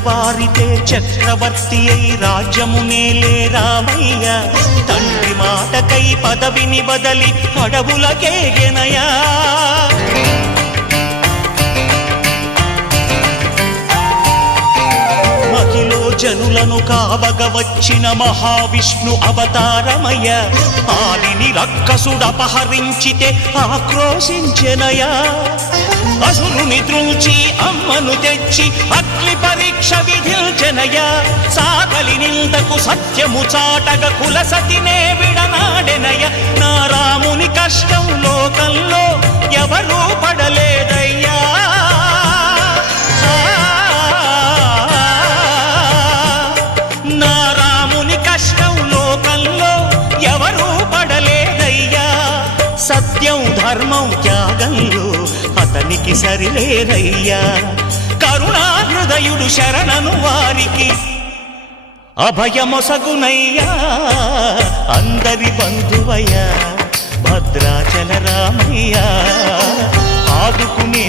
తెల్లవారితే చక్రవర్తి అయి రాజ్యమునేలే రామయ్య తండ్రి మాటకై పదవిని బదలి అడవులకేగెనయా మహిలో జనులను కావగ వచ్చిన మహావిష్ణు అవతారమయ్య ఆలిని రక్కసుడపహరించితే ఆక్రోశించెనయా అసురుని త్రుంచి అమ్మను తెచ్చి అగ్ని పరీక్ష విధించెనయా సాగలి నిందకు సత్యము చాటగ కులసతినే విడనాడెనయ నా రాముని కష్టం లోకంలో ఎవరూ పడలేదయ్యా నా రాముని కష్టం లోకంలో ఎవరూ పడలేదయ్యా సత్యం ధర్మం త్యాగంలో అతనికి సరిలేరయ్యా కరుణా హృదయుడు శరణను వారికి అభయమొసగునయ్యా అందరి బంధువయ్యా భద్రాచల రామయ్య ఆదుకునే